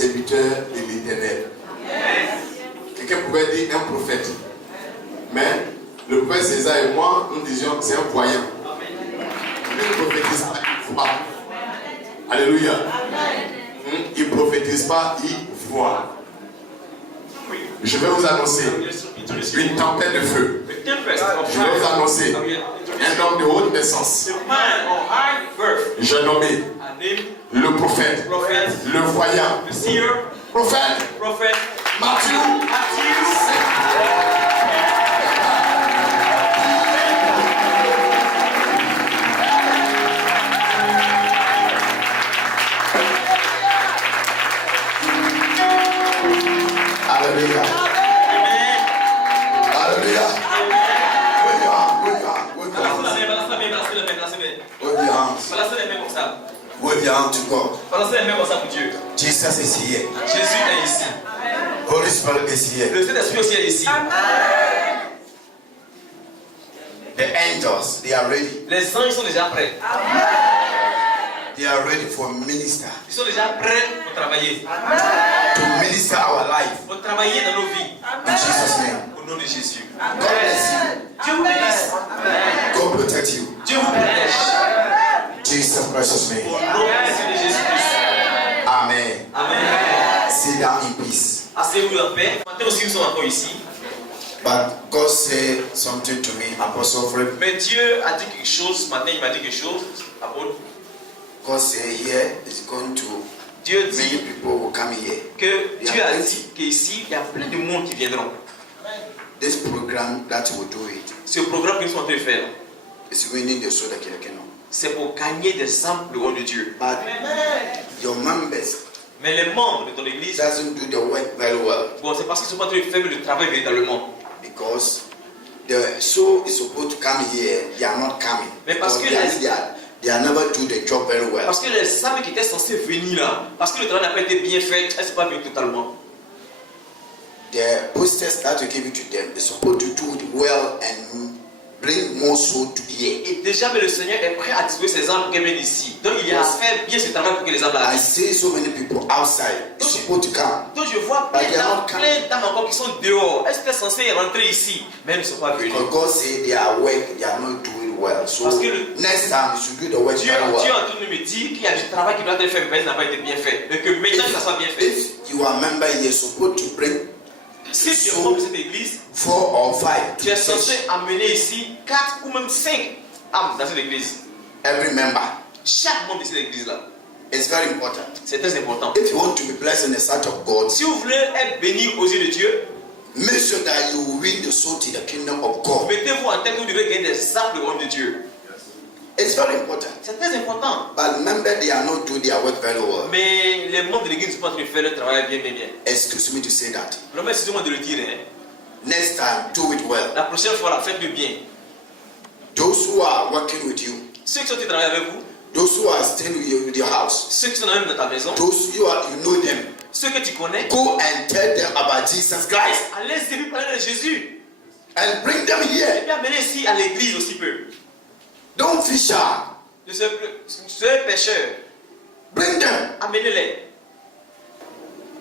serviteur de l'Éternel. Quelqu'un pouvait dire un prophète. Mais le prophète César et moi, nous disions c'est un voyant. Il ne prophétise pas, il voit. Alléluia. Il ne prophétise pas, il voit. Je vais vous annoncer une tempête de feu. Je vais vous annoncer un homme de haute naissance. J'ai nommé le prophète, le voyant, prophète Matthieu. Alléluia. Alléluia. Obedience to God. Jesus is here. Jésus est ici. Holy Spirit is here. Le Saint-Esprit aussi est ici. The angels, they are ready. Les anges sont déjà prêts. They are ready for minister. Ils sont déjà prêts pour travailler. To minister our life. Pour travailler dans nos vies. In Jesus' name. Au nom de Jésus. God bless you. Dieu vous bénisse. God protect you. Dieu vous protège. Jesus' precious name. Au nom de Jésus-Christ. Amen. Amen. Sit down in peace. Asseyez-vous en paix. Maintenant aussi, nous sommes encore ici. But God said something to me, Apostle Fred. Mais Dieu a dit quelque chose. Ce matin, il m'a dit quelque chose. Apôtre. God said here is going to Dieu many dit people will come here. que Dieu a dit qu'ici, il y a plein de monde qui viendront. This program that will do it Ce programme que nous sommes en train de faire, is winning the soul of the kingdom. c'est pour gagner des âmes pour le roi de Dieu. But your members Mais les membres de ton église, doesn't do the work very well bon, c'est parce qu'ils sont pas en train de faire le travail véritablement. because the soul is supposed to come here. They are not coming. Mais parce que they are never do the job very well. Parce que les âmes qui étaient censées venir là, parce que le travail n'a pas été bien fait, elles ne sont pas venues totalement. The posters that you give it to them is supposed to do it well and bring more soul to here. Et déjà, mais le Seigneur est prêt à distribuer ses âmes pour qu'elles viennent ici. Donc il y a à faire bien ce travail pour que les âmes I arrivent. see so many people outside. It's supposed to come. Donc je vois plein d'âmes encore qui sont dehors. Elles étaient censées rentrer ici, mais elles ne sont pas venues. Because God said they are work, they are not doing well. So Parce que next time you should do the work Dieu very est en well. train de me dire qu'il y a du travail qui doit être fait, mais ça n'a pas été bien fait. Et que maintenant que ça soit bien fait. If you are a member, you're supposed to bring Si tu es membre de cette église, 4 or 5 tu es censé amener ici 4 ou même 5 âmes dans cette église. every member. Chaque membre de cette église-là. It's very important. C'est très important. If you want to be blessed in the sight of God, Si vous voulez être béni aux yeux de Dieu, make sure that you win the soul to the kingdom of God. mettez-vous en tête que vous devez gagner des âmes pour le royaume de Dieu. It's very important. C'est très important. But remember, they are not doing their work very well. Mais les membres de l'église ne sont pas en train de faire le travail bien. Excuse me to say that. Non, mais excusez-moi de le dire. Hein. Next time, do it well. La prochaine fois, là, faites-le bien. Those who are working with you, Ceux qui sont en train de travailler avec vous, those who are staying with your house, ceux qui sont même dans ta maison, those you know them, ceux que tu connais, go and tell them about Jesus Christ allez-y lui parler de Jésus. and bring them Et here. puis amenez ici à l'église aussi peu. Don't fish shy. De ce pécheur, Bring them. amenez-les.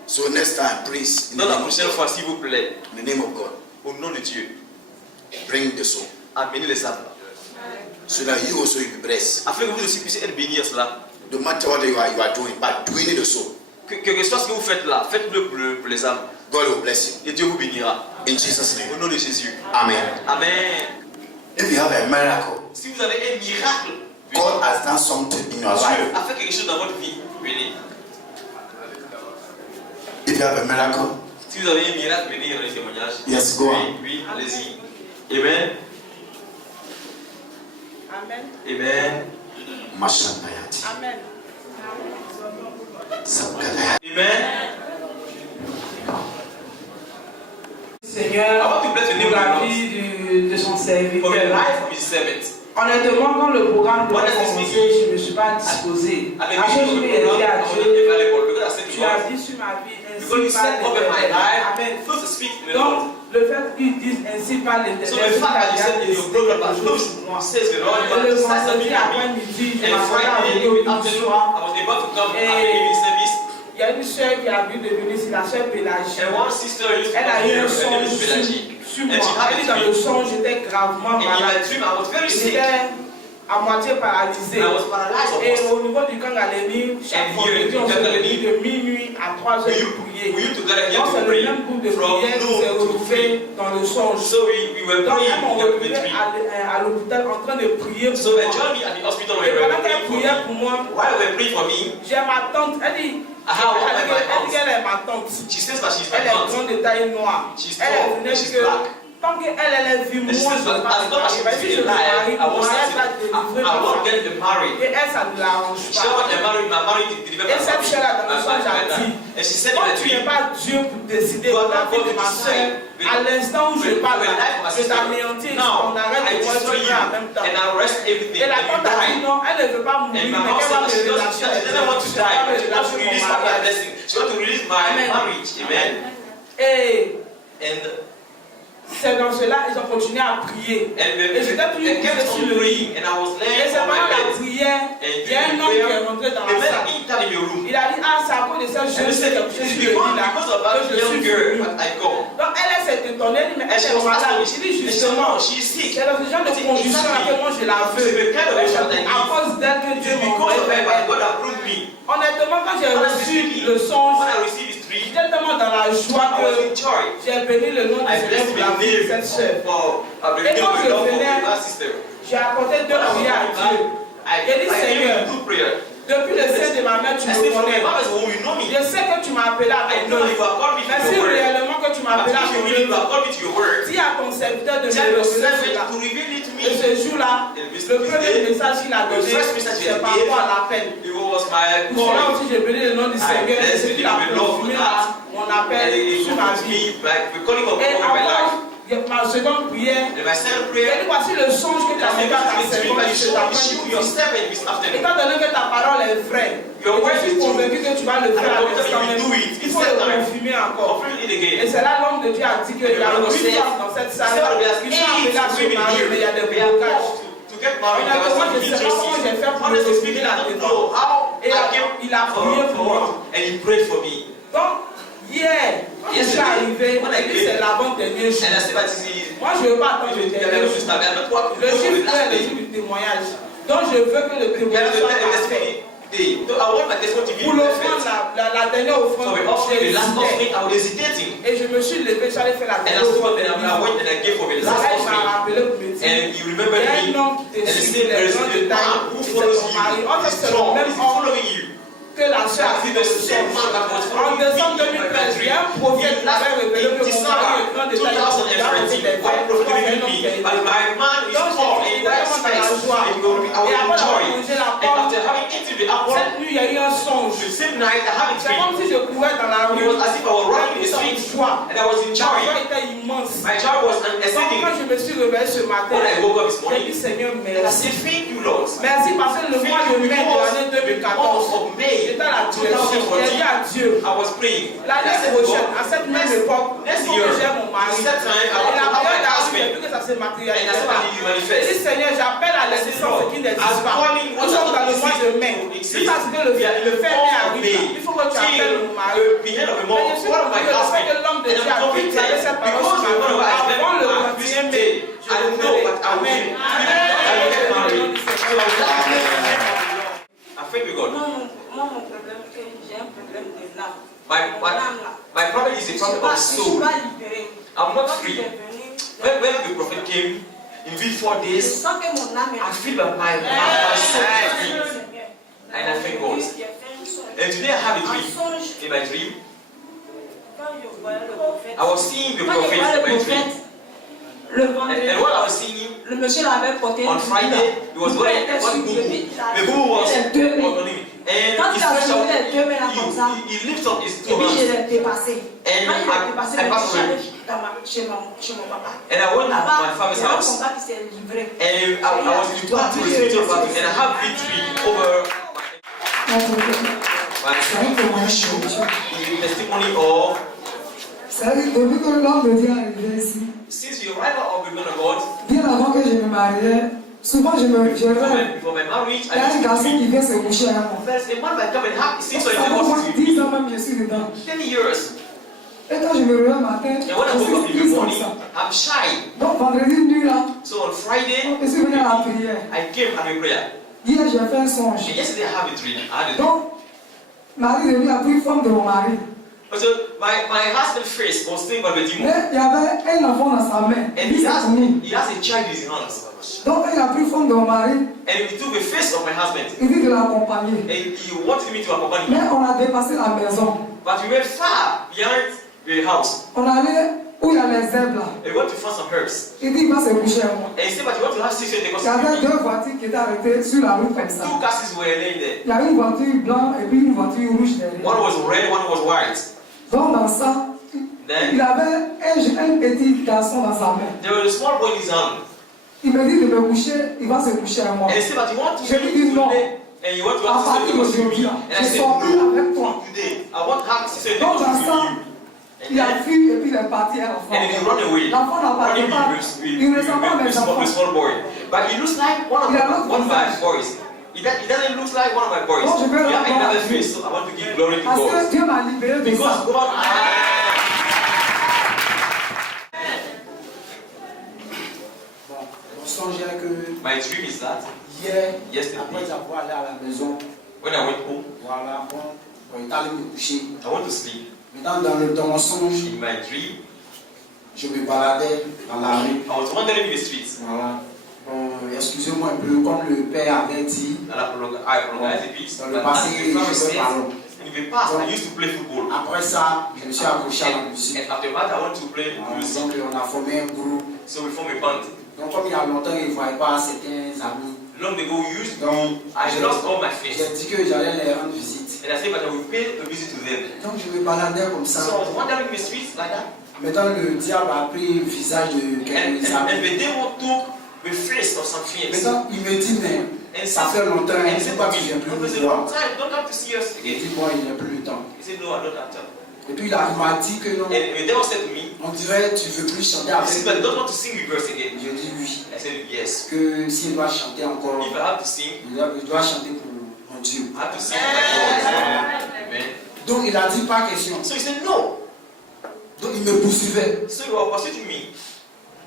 So next time, please, in the Dans la name of prochaine God, fois, s'il vous plaît, in the name of God, au nom de Dieu, bring the soul amenez les âmes. so that you also will be blessed. Afin que vous aussi puissiez être bénis à cela. No matter what you are doing, but doing the soul, Que soit ce que vous faites là, faites-le pour les âmes. God will bless you. Et Dieu vous bénira. In Jesus' name. Au nom de Jésus. Amen. Amen. If you have a miracle, Si vous avez un miracle, God has done something in your Dieu life. a fait quelque chose dans votre vie. Venez. If you have a miracle, Si vous avez un miracle, venez dans les témoignages. yes, go on. Oui, allez-y. Amen. Amen. Amen. Mashanayati. Amen. Sakadaya. Amen. Seigneur, I want to bless the name pour of la the Lord. vie de son For the serviteur. life of his servant. Honnêtement, quand le programme devait Honestly commencer, speaking, je ne me suis pas disposé. I Parce que je lui ai dit à Dieu, tu as Because dit sur ma vie, you ainsi said par over my l'Éternel. life, Amen. first to speak to the Lord. Donc, le fait qu'ils disent ainsi par So l'Éternel, the c'est fact that you qu'il y a said in your décidé program, quelque chose pour moi. says the Lord, Et you le have started vendredi something at me. après-midi, je And m'attendais à Friday venir au afternoon, soir. I was about to come Et- at the evening service. Il y a une soeur qui a vu de venir ici, la soeur Pélagie. And one sister used to Elle a come eu here, un her name songe is Pelagie. sur And moi. she had Elle a dit dans le dream. songe, j'étais gravement And in my malade. dream, I was very sick. J'étais à moitié paralysé. I was paralyzed Et almost. au niveau du Kangaleni, chaque And here vendredi, on in se Kangaleni, réunit de minuit à 3 heures pour prier. We used to gather here Donc to c'est le pray même groupe de from prière qui s'est noon to retrouvé 3. dans le songe. So we were Donc praying elles m'ont in retrouvé the dream. à l'hôpital en train de prier pour So they moi. joined me at the hospital Et when we pendant were qu'elles praying for priaient me. pour moi, While they were praying for me, j'ai ma tante, elle dit qu'elle est ma tante. she says that she's my Elle est aunt. grande de taille noire. She's Elle tall, est venue she's que black. tant qu'elle a vu moi, And she says, je ne but as long as she pas was si je still me marie, alive, I moi, was elle va délivrer I won't ma get them married. Et elle, ça ne l'arrange She don't want pas. them married, my marriage to deliver Et cette chair-là, dans le songe, a dit, And she said in quand the tu n'es dream, pas Dieu pour décider de la vie de ma soeur, à l'instant où je parle, je t'anéantis, now on arrête I de voir destroy Dieu you en même temps. and I arrest everything Et la and you tante a dit die. non, elle ne veut pas mourir, And mais my qu'elle va mom me said she relâcher. doesn't want to die, Elle but va she me wants to relâcher release mon my mariage. blessing. She wants to release my Amen. marriage. Amen. Et And c'est dans cela, ils ont continué à prier. Et j'étais toujours they kept sur on le lit. praying, and I was Et laying c'est on my pendant la bed. prière, il y a un homme qui est rentré dans A la man salle. entered in your room. Il a dit, ah, c'est à cause de ça, And je he suis said, comme je it's suis venu là, because of that que je young suis girl venu. that I come. Donc elle s'est étonnée, elle dit, mais And elle she est was malade. asking Je me, dis she said, justement, no, she's sick. c'est dans ce genre de condition à laquelle moi je la veux. C'est le cas de la chose C'est à cause d'elle que Dieu It's m'a because of her envoyé. that God approved me. Honnêtement, quand j'ai reçu le songe, When I received his dream, j'étais tellement dans la joie I was que in joy. j'ai béni le nom de I Seigneur blessed pour my la vie de name cette sœur. for the Et quand je love of venais, my sister. j'ai apporté deux prières à Dieu. I J'ai dit, gave Seigneur, you two prayers. depuis le sein de ma mère, tu I me said, from connais. the mother's womb, you know me. Je sais que tu m'as appelé à I ton know nom. you have called me to Mais si your word. réellement que tu m'as But appelé à if ton you really nom, have called me to your word, dis à ton serviteur de me tell your révéler servant cela. to reveal it to Et me. ce jour-là, le premier message qu'il a donné, c'est par rapport à l'appel. It was my Pour cela calling. aussi, j'ai béni le nom du Seigneur et ce qu'il a confirmé mon appel And it sur ma was vie. me, like the calling of Et God in my life. encore, ma seconde prière, And my second j'ai prayer, dit voici le songe que tu as fait à ta servante cet après-midi. your servant this afternoon. Étant donné que ta parole est vraie, Your et word je suis is true. convaincu que tu vas le faire à I'm l'instant confident même. you will do it. Il faut le confirmer encore. Confirm it Et again. c'est là l'homme de Dieu a dit qu'il y a 8 femmes dans cette salle qui sont appelées à se marier, mais il y a des blocages. To get married, there was Honnêtement, some je ne sais pas comment j'ai fait pour le Honestly confirmer speaking, I don't là-dedans. know how Et I came il a prié pour moi. and he prayed for me. Donc, hier, quand je suis arrivé, j'ai dit c'est l'avant-dernier jour. And I said that is Moi, je ne veux pas attendre le dernier jour. Le jour est le jour du témoignage. Donc, je veux que le témoignage soit parfait. I want my testimony to be Pour l'offrande, perfect. la dernière So offrande, we offered the last j'hésitais. offering, I was hesitating. Et je me suis levé, j'allais faire la And I dernière stood up offrande. and I went and I gave for the last Ça, il m'a offering. rappelé pour me dire, And you il remember y a me. un homme qui te And the suit, same les person, gens the de man taille, who c'est follows ton you, mari. En fait, is c'est le strong, même is homme following you. que la soeur a It's vu dans the le same man that was songe. En following décembre me in my 2013, il y a un dream. prophète qui m'avait révélé que mon mari est grand de taille. Il a fait 2013, des one verres. prophet C'est un gave homme qui me, est but my man is Donc, tall j'étais and that vraiment dans la space, joie. and I will Et après avoir enjoy. mangé la And pomme, after having eaten the apple, cette nuit, il y a eu un songe. the same night I had a C'est comme dream. si je courais dans la It rue. was as if I was running in the J'étais street en joie. and I was in La joy. joie était immense. My joy was Donc, exceeding. quand je me suis réveillé ce matin, When I woke up this j'ai morning, dit Seigneur, and I merci. said, thank you, Lord. Merci parce que le mois de mai de l'année The month 2014, of May j'étais à la direction. J'ai dit 2014, à Dieu, I was praying. l'année prochaine, à cette même époque, il Next faut que year, j'aie mon mari. at that time, I Et want la to have période my arrive, husband. j'ai vu que ça s'est And matérialisé. that's why you J'ai manifest. dit Seigneur, j'appelle à l'existence ce qui n'existe pas. Nous sommes dans le mois de mai. Si ça se fait le fait mai arrive, il faut que tu appelles mon mari. The end of the Mais month, je suis one of my convaincu de fait husband. que l'homme de And Dieu a I'm déclaré convicted cette parole because sur the ma one vie. of us Avant le never 21 mai, day. je I le know ferai. that I will Amen. get married. I thank you, God. Moi, mon problème, c'est que j'ai un problème de l'âme. My problem is a problem of Je suis soul. pas libérée. I'm not Quand free. il est venu, When the prophet came, in these 4 je days, sens que mon âme est I feel that my soul is free. And I thank God. And today I have a dream. In my dream, I was seeing the prophet in my dream. Le And vendredi, while I was seeing him, le monsieur l'avait porté. on Friday, he was wearing one boo. The boo was on him. And Quand he il a stretched out, soulevé les deux mains là comme ça, he lifted up his et two puis je hands. l'ai dépassé. And Quand il a dépassé, I je passed suis away. allée chez mon papa. And I went to my Là-bas, father's il y a un house. combat qui s'est livré. And I was in battle, spiritual battle, and I have victory over my issue. The testimony of, Ça veut dire, depuis que l'homme de Dieu est arrivé ici, since the arrival of the man of God, bien avant que je me mariais, souvent je rêve. Before my marriage, Il y a un I garçon used qui to vient se coucher avec moi. first, a man might come and have six or Ça seven fait moins horses de with 10 me. ans même je suis dedans. 10 years. Et quand je me réveille le matin, And when I je woke up in suis the plus comme morning, ça. I'm shy. Donc vendredi nuit là, So on Friday, je suis venu à la prière. I came at a prayer. Hier j'ai fait un And songe. yesterday I had a dream. I had a dream. Donc, Marie de lui a pris forme de mon mari. So my husband's face was seen by the demon. Mais il y avait un enfant dans sa main. And Il s'est commis. he has a child in his hands. Donc il a pris forme de mon mari. And he took the face of my husband. Il dit de l'accompagner. And he wanted me to accompany Mais him. on a dépassé la maison. But we went far behind the house. On allait où il y a les herbes là. And we went to find some herbs. Il dit il va se coucher avec moi. And he said, but you want to have sex with Il y avait deux voitures qui étaient arrêtées sur la rue comme ça. Two castles were laying there. Il y a une voiture blanche et puis une voiture rouge derrière. One was red, one was white. Donc dans ça, Then il avait un petit garçon dans sa main. there was a small boy in his hand. Il me dit de me coucher, il va se coucher avec moi. And he said, but you want to Je lui dis to non. lay, and you want to À have sex partir with d'aujourd'hui, me. là, And I je said, sors plus no, avec toi. from today, I want to have sex with Donc dans ça, you. il a fui et puis il est parti à l'enfant. And then he run away. L'enfant n'appartient Running pas. with Il ne ressemble pas à mes enfants. a small boy. But he looks like one of my boys. He doesn't look like one of my boys. Oh, je veux You have la another gloire. face, so I want to give glory to Parce que God. Dieu m'a libéré de Because ça. God. Mon songe est que My dream is that hier, Yesterday. après avoir allé à la maison, when I went home, voilà, on est allé me coucher. I want to sleep. Maintenant, dans mon songe, In my dream, je me baladais dans la rue. I was wandering in the streets. Voilà. Bon, excusez-moi un peu, comme le père avait dit, And I prolonged the peace. dans But le as passé, the je promise jouais says, ballon. in the past, I used to play football. Après ça, je me suis accroché à la musique. And after that, I want to play Voilà, music. donc, on a formé un groupe. So we formed a band. Donc, comme il y a longtemps, il ne voyait pas certains amis. Long ago, we used to. Donc, I lost all my face. j'ai dit que j'allais les rendre visite. And I said, but I will pay a visit to them. Donc, je me baladais comme ça. So I was wandering in the streets like that. Maintenant, le diable a pris le visage de quelques And amis. the devil took the face of some fears. Maintenant, il me dit, mais And ça fait longtemps, and hein, he said pourquoi to tu me, viens plus "No, it's me a long voir? time, don't come to see us Il again." dit, moi, il n'y a plus le temps. He said, no, I don't have time. Et puis, il m'a dit que non, And the devil said to me, on dirait, tu veux plus chanter he avec said, but I don't want to sing with us again. Je dis oui. I said, yes. Que s'il doit chanter encore, If I have to sing, il doit chanter pour mon Dieu. I have to sing with my God. Amen. Donc, il a dit, pas question. So he said, no. Donc, il me poursuivait. So he was pursuing me.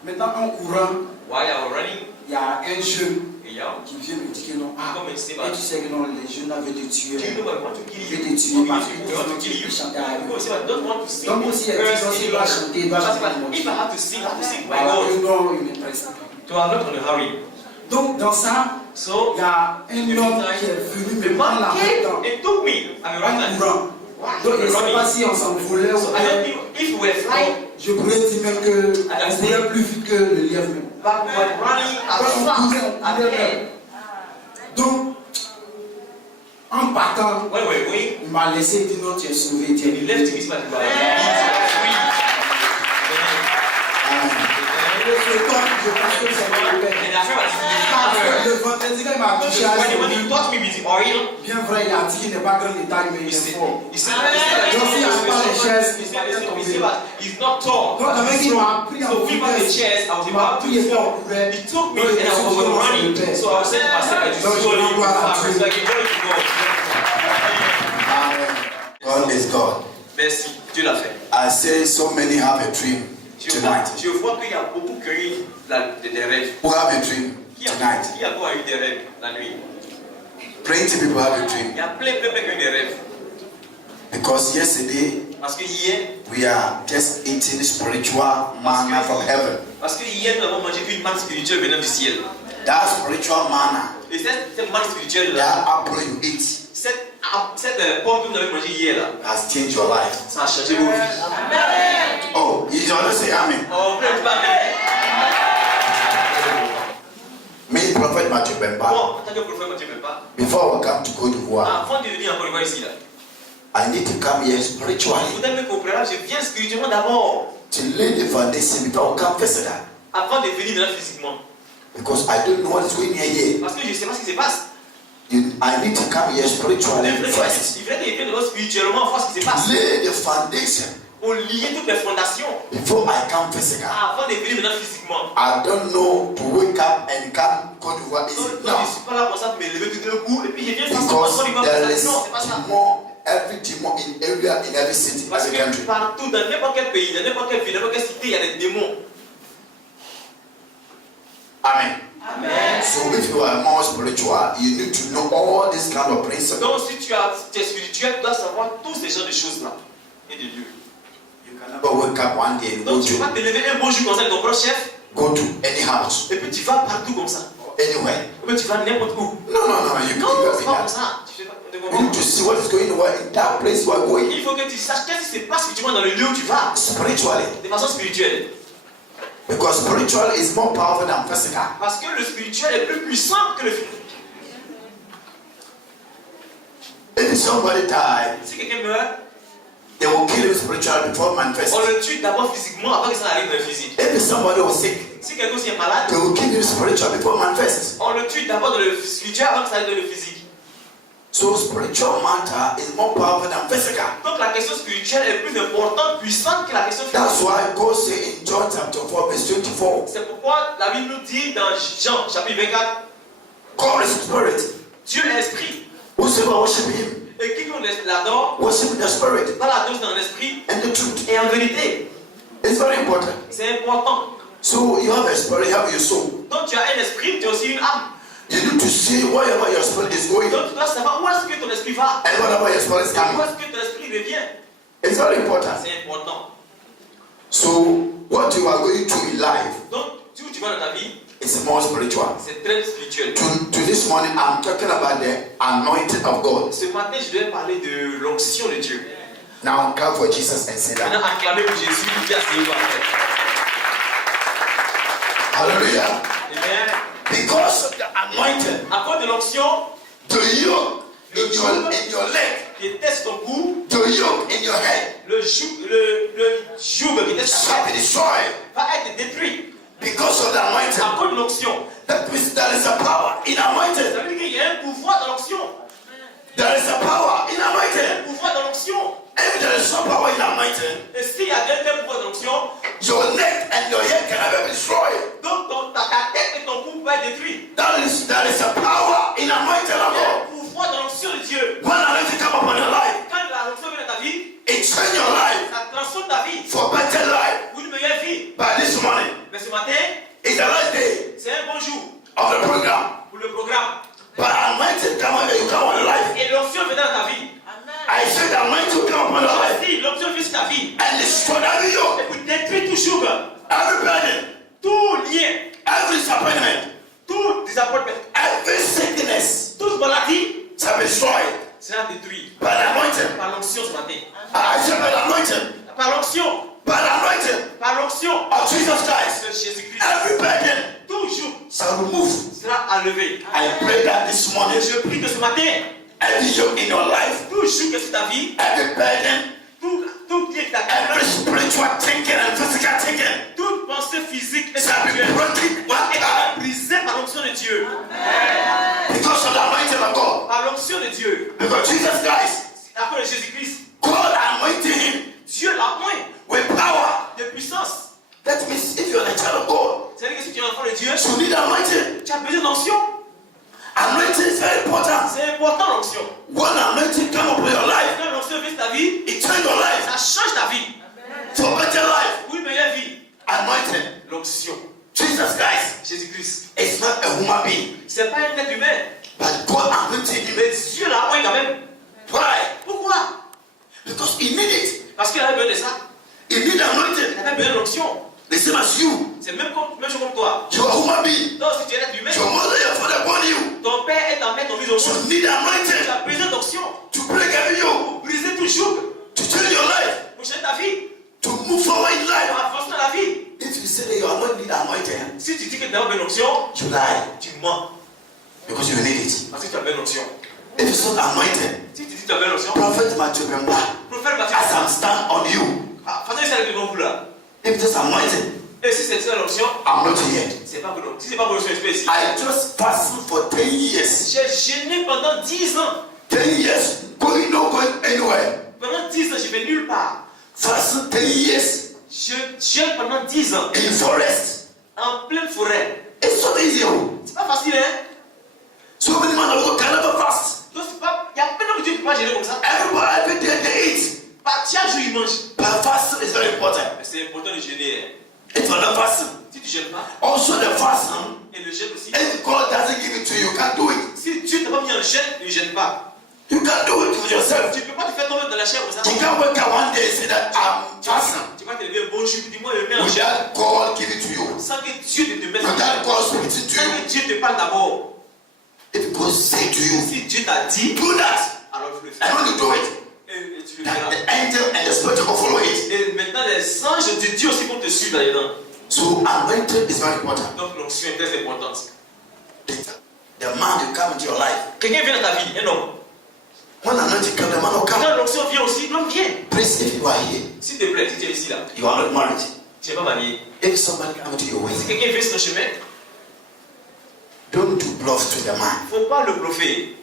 Maintenant, en courant, While I was running, il y a un jeune a young, qui vient me dire que non, ah, come and say, et but tu sais que non, les jeunes veulent te do you tuer. know I want to kill Je you? vais te tuer parce que We want to kill tu you. veux chanter avec People eux. say, but I don't want to sing Donc, with aussi, il us dit, il doit chanter, il doit chanter pour mon If Dieu. I have to sing, I have to sing with my Voilà, God. que non, il me presse pas. So I'm not in a hurry. Donc, dans ça, So il y a un homme qui est venu the me prendre la man came main and took me. I'm a en runner. courant. Donc, je ne sais pas si on s'envolait ou So I don't bien. know if we were flying, Je pourrais dire même que on courait plus vite que le lièvre même. but we were running as On fast courait as même. air. Donc, en partant, When we were going, il m'a laissé dire non, tu es sauvé, tu es he left me, but we were free. Je pense que c'est mon père. And I feel like the Father. Le vendredi, quand il m'a touché à When lui, he touched me with the oil, bien vrai, il a dit qu'il n'est pas grand détail, mais il est fort. he said he's not tall. Donc, avec il m'a pris en So we got the vitesse. chairs, I was Il m'a about pris et to fort. fall. He took me and I was running. So I was saying to myself, I just slowly move fast. So I can go to God. God is God. Merci, Dieu l'a fait. I say so many have a dream tonight. Je vois qu'il y a beaucoup qui ont eu des rêves. Who have a dream tonight? Qui a eu des rêves la nuit? Plenty people have a dream. Il y a plein qui ont eu des rêves. Because yesterday Parce que hier, we are just eating spiritual manna from heaven. nous avons mangé une manne spirituelle venant du ciel. That spiritual manna, Et cette manne spirituelle là, that apple you eat, cette pomme que vous avez mangée hier là, has changed your life. ça a changé vos vies. Oh, you don't say amen. Oh, peut-être pas. Me, Prophet Matthew Bemba, Bon, en tant que prophète, moi, tu ne veux pas. before we come to Côte d'Ivoire, Avant de venir encore une fois ici là, I need to come here spiritually vous devez comprendre, je viens spirituellement d'abord, to lay the foundation before we come physical. avant de venir maintenant physiquement. Because I don't know what is going on here. Parce que je ne sais pas ce qui se passe. I need to come here spiritually Il first. faudrait que je vienne d'abord spirituellement voir ce qui se passe. Lay the foundation pour lier toutes les fondations. Before I come physical, Avant de venir maintenant physiquement. I don't know to wake up and come Côte d'Ivoire easy. Donc, je No. ne suis pas là pour ça pour me lever tout d'un coup et puis je viens facilement Because Côte d'Ivoire. there is Non, c'est pas ça. demon, every demon in area, in every city, Parce every que country. partout, dans n'importe quel pays, dans n'importe quelle ville, dans n'importe quelle cité, il y a des démons. Amen. Amen. So if you are more spiritual, you need to know all these kind of principles. Donc si tu es spirituel, tu dois savoir tous ces genres de choses-là. Et de Dieu. You can never wake up one day and go Donc tu vas to te lever un bon jour comme ça avec ton propre chef, any house, et puis tu vas partout comme ça. anywhere. Ou bien tu vas n'importe où. No, you Non, can't c'est be pas comme that. ça. Tu fais pas de You comprendre. need to see what is going on in that place you are going. Il faut que tu saches qu'est-ce qui se passe spirituellement dans le lieu où tu vas. Spiritually. De façon spirituelle. Because spiritual is more powerful than physical. Parce que le spirituel est plus puissant que le physique. If somebody die, Si quelqu'un meurt, they will kill him spiritually before manifest. on le tue d'abord physiquement avant que ça arrive dans le physique. If somebody was sick, Si quelqu'un aussi est malade, they will kill him spiritually before manifest. on le tue d'abord dans le spirituel avant que ça arrive dans le physique. So spiritual matter is more powerful than physical. Donc la question spirituelle est plus importante, puissante que la question That's physique. why God say in John chapter 4 verse 24, C'est pourquoi la Bible nous dit dans Jean chapitre 24, God is spirit. Dieu est esprit. Whosoever worship him, Et quiconque l'adore, worship the spirit pas la dose dans l'esprit and the truth. et en vérité. It's very important. C'est important. So you have a spirit, you have your soul. Donc tu as un esprit, tu as aussi une âme. You need to see wherever your spirit is going Donc tu dois savoir où est-ce que ton esprit va. and wherever your spirit is Où coming. est-ce que ton esprit revient. It's very important. C'est important. So what you are going through in life Donc où tu vas dans ta vie, is more spiritual. c'est très spirituel. To this morning, I'm talking about the anointing of God. Ce matin, je vais parler de l'onction de Dieu. Now clap for Jesus and say that. Maintenant, acclamez pour Jésus, qui a sévi par terre. Hallelujah. Amen. Because of the anointing, À cause de l'onction, the yoke in your leg, qui était sur ton cou, the yoke in your head le joug qui était sur ta shall be tête destroyed va être détruit. because of the anointing. À cause de l'onction. That means there is a power in anointing. Ça veut dire qu'il y a un pouvoir dans l'onction. There is a power in Il y a un anointing. pouvoir dans l'onction. If there is no power in anointing, Et s'il y a un pouvoir dans l'onction, your neck and your head can never be destroyed. donc ta tête et ton cou peuvent être détruits. There is a power in anointing of Il y a un God. pouvoir dans l'onction de Dieu. When anointing come upon your life, Quand la onction vient dans ta vie, it change your life ça transforme ta vie for better life. pour une meilleure vie. By this morning, Mais ce matin, it's the last day c'est un bon jour of the program. pour le programme. But anointing come on you come on your life. Et l'onction vient dans ta vie. I said anointing come upon your life Si l'onction vient sur ta vie, and destroy every et yoke, pour détruire tout joug, every burden, tout lien, every disappointment, tout désappointement, every sickness toute maladie, shall be destroyed sera détruit by the anointing. par l'onction ce matin. I said by the anointing, Par l'onction, by the anointing par l'onction of Jesus Christ, de Jésus-Christ, every burden tout joug shall be moved. sera enlevé. I pray that this morning, Et je prie que ce matin, every yoke in your life, tout joug que sur ta vie, every burden, tout lien qui t'a every spiritual thinking and physical thinking toute pensée physique et shall be spirituelle broken one est time brisée par l'onction de Dieu. because of the anointing of God. Par l'onction de Dieu. Because Jesus Christ, À cause de Jésus-Christ, God anointed him Dieu l'a oint with power. de puissance. That means if you're a child of God, C'est-à-dire que si tu es un enfant de Dieu, you need anointing. tu as besoin d'onction. Anointing is very important. C'est important l'onction. When anointing come upon your life, Quand l'onction vient sur ta vie, it change your life ça change ta vie. for better life. Pour une meilleure vie. Anointing. L'onction. Jesus Christ Jésus-Christ. is not a human being, C'est pas un être humain. but God anointed him. Mais Dieu l'a oint quand même. Why? Pourquoi? Because he need it. Parce qu'il avait besoin de ça. He need anointing. Il avait besoin de l'onction. The same as you. C'est même chose comme toi. You are a human being. Donc si tu es un être humain, Your mother, your father born you. ton père est en main, ton fils au You monde. need Tu anointing as besoin d'onction. to break every yoke, Pour briser tout joug. to change your life, Pour changer ta vie. to move forward in Pour life. avancer dans la vie. If you say that you are not need anointing, Si tu dis que tu as besoin d'onction, you lie tu mens. because you need it. Parce que tu as besoin d'onction. If it's not anointing, Si tu dis que tu as besoin d'onction, Prophet Matthew Bemba, prophète Matthieu, as I'm stand on you, faisons ça avec le vous là. if this anointing, Et si c'est ça l'onction, I'm not here. c'est pas que si c'est pas que l'onction est ici. I just fasted for 10 years. J'ai gêné pendant 10 ans. 10 years, going no going anywhere. Pendant 10 ans, je vais nulle part. fast 10 years Je jeûne pendant 10 ans in forest. en pleine forêt. It's not easy. C'est pas facile, hein? So many men of God can never fast. Donc, il y a plein de gens qui ne peuvent pas jeûner comme ça. Every day they eat. Chaque jour, ils mangent. But fasting is very important. Mais c'est important de jeûner. If you're not fasting, Si tu ne jeûnes pas, also the fasting, et le jeûne aussi, if God doesn't give it to you, you can't do it. si Dieu ne t'a pas mis en jeûne, ne jeûne pas. You can't do it for yourself. Tu ne peux pas te faire tomber dans la chair comme ça. You can't wake up one day and say that I'm fasting Tu vas te lever un bon jour, dis-moi, je mets en jeûne. without God give it to you. Sans que Dieu ne te mette en Without jeûne. God speaking to Sans you. que Dieu te parle d'abord. If God say to you, Si Dieu t'a dit, do that. alors il faut le And faire. when you do it, Et tu le that feras. the angel and the spirit will follow it. Et maintenant, les anges de Dieu aussi vont te suivre là-dedans. So anointing is very important. Donc l'onction est très importante. The man will come into your life. Quelqu'un vient dans ta vie, un homme. When anointing comes, the man will come. Quand l'onction vient aussi, l'homme vient. Please, if you are here, S'il te plaît, si tu es ici là, you are not married. tu n'es pas marié. If somebody comes to your way, Si quelqu'un vient sur ton chemin, don't do bluff to the man. il ne faut pas le bluffer.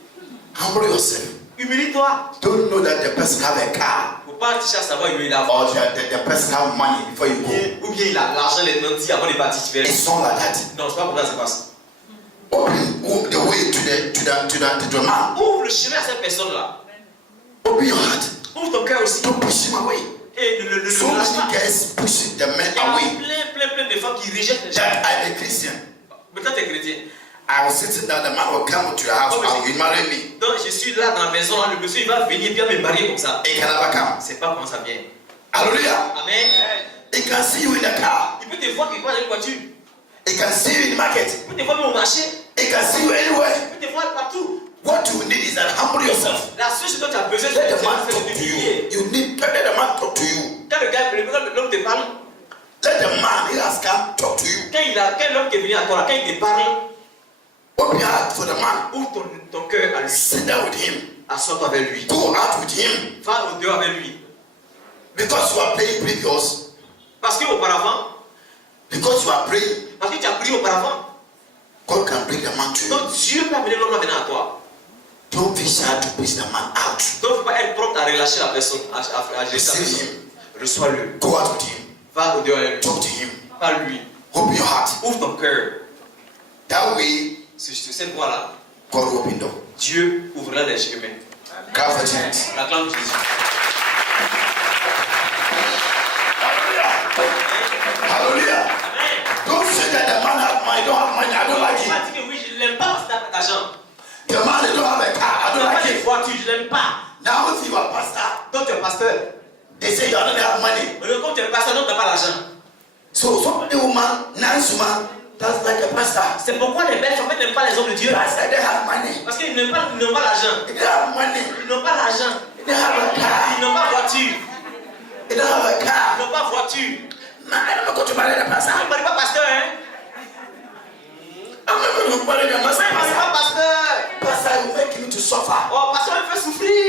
Humble yourself. Humilie-toi. Don't know that the person have a car Il ne faut pas chercher à savoir où il a or the person have money before you go. ou bien il a l'argent, les nantis avant de partir. Tu verras. It's not like that. Non, c'est pas comme ça que ça passe. Open the way to the man. Ouvre le chemin à cette personne-là. Open your heart. Ouvre ton cœur aussi. Don't push him away. Et ne le So lâche pas. many guys pushing the men Il y a away. plein de femmes qui rejettent les gens. That I'm a Christian. Peut-être tu es chrétien. I was sitting down, the man will come to your house and will marry me. Donc je suis là dans la maison, le monsieur il va venir puis il va me marier comme ça. He can never come. C'est pas comment ça vient. Hallelujah. Amen. He can see you in the car. Il peut te voir quelque part dans une voiture. He can see you in the market. Il peut te voir même au marché. He can see you anywhere. Il peut te voir partout. What you need is that humble yourself. La seule chose dont tu as besoin, Let the man c'est talk de to t'humilier. you. You need let the man talk to you. Quand le gars, l'homme te parle, Let the man he has come talk to you. quand l'homme qui est venu à toi, là, quand il te parle, Open your heart for the man. ouvre ton cœur à lui. Sit down with him. Assois-toi avec lui. Go out with him. Va au dehors avec lui. Because you are praying previous. Parce qu'auparavant, Because you are praying, parce que tu as prié auparavant, God can bring the man to you. donc Dieu peut amener l'homme à venir à toi. Don't be shy to push the man out. Donc il ne faut pas être prompt à relâcher la personne, à laisser la Receive personne. him. Reçois-le. Go out with him. Va au dehors avec lui. Talk to him. Parle-lui. Open your heart. Ouvre ton cœur. That way, Sur cette voie-là, God will open door. Dieu ouvrira les chemins. Clap for Jesus. L'acclame Jésus. Hallelujah. Amen. Don't say that the man have money, don't have money, I don't like Tu it. vas dire que oui, je ne l'aime pas parce que tu as d'argent. The man they don't have a car, I Tu don't n'as pas like de it. voiture, je ne l'aime pas. Now if you are pastor, Donc tu es pasteur. they say you don't have money. Mais comme tu es pasteur, donc tu n'as pas d'argent. So somebody woman, nice woman, that's like a pastor. C'est pourquoi les belles femmes n'aiment pas les hommes de Dieu. Pastor, they have money. Parce qu'ils n'ont pas l'argent. They don't have money. Ils n'ont pas l'argent. They don't have a car. Ils n'ont pas voiture. They don't have a Ils car. n'ont pas voiture. Man, I'm not going to marry the pastor. Ils ne parlent pas pasteur, hein. I'm not going to marry the Ils ne parlent pastor. pas pasteur. Pastor, you make me to suffer. Oh, pasteur, il me fait souffrir.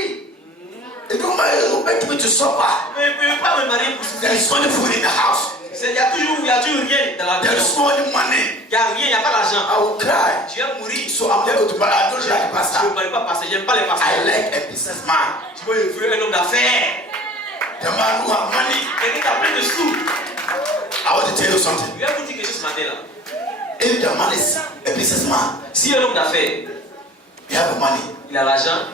You don't marry, you make me to suffer. Mais il ne peut pas me marier pour souffrir. There is only food in the house. Il y a toujours rien dans la There maison. is no money. Il n'y a rien, il n'y a pas d'argent. I will cry. Tu vas mourir. So I'm not going to marry. I don't like Je ne pastor. parle pas pasteur, j'aime pas les pasteurs. I like a businessman. Tu veux un homme d'affaires. The man who have money. Quelqu'un qui a plein de sous. I want to tell you something. Je vais vous dire quelque chose ce matin là. If the man is a businessman, Si un homme d'affaires, he have money, il a l'argent,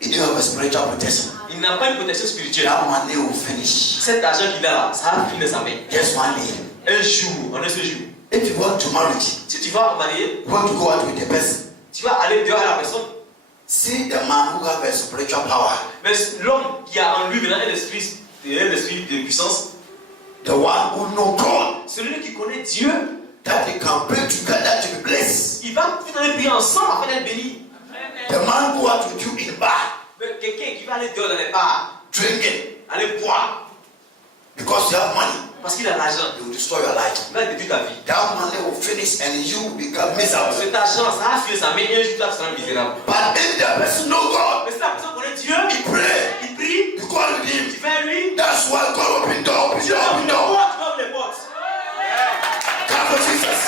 he don't have a spiritual protection. il n'a pas une protection spirituelle. That money will finish. Cet argent qu'il a là, ça va finir sa main. Just one day. Un jour, en un seul jour. If you want to marry, Si tu vas marier, you want to go out with the person. tu vas aller dehors à la personne. See the man who have a spiritual power. Mais l'homme qui a en lui maintenant un esprit de puissance, The one who know God. celui qui connaît Dieu, That they can pray together to be blessed. il va tout aller prier ensemble afin d'être béni. The man who out with you in bar, Mais quelqu'un qui va aller dehors dans les bars, drinking, aller boire, because you have money, parce qu'il a l'argent, it will destroy your life. il va détruire ta vie. That money will finish and you will become miserable. Cet argent, ça va finir sa main et un jour tu vas être misérable. But if the person know God, Mais si la personne connaît Dieu, he pray, il prie, you go with him. tu fais à lui, That's why God open door, open tu door, ouvres open les door. portes, tu ouvres les portes. Clap for Jesus.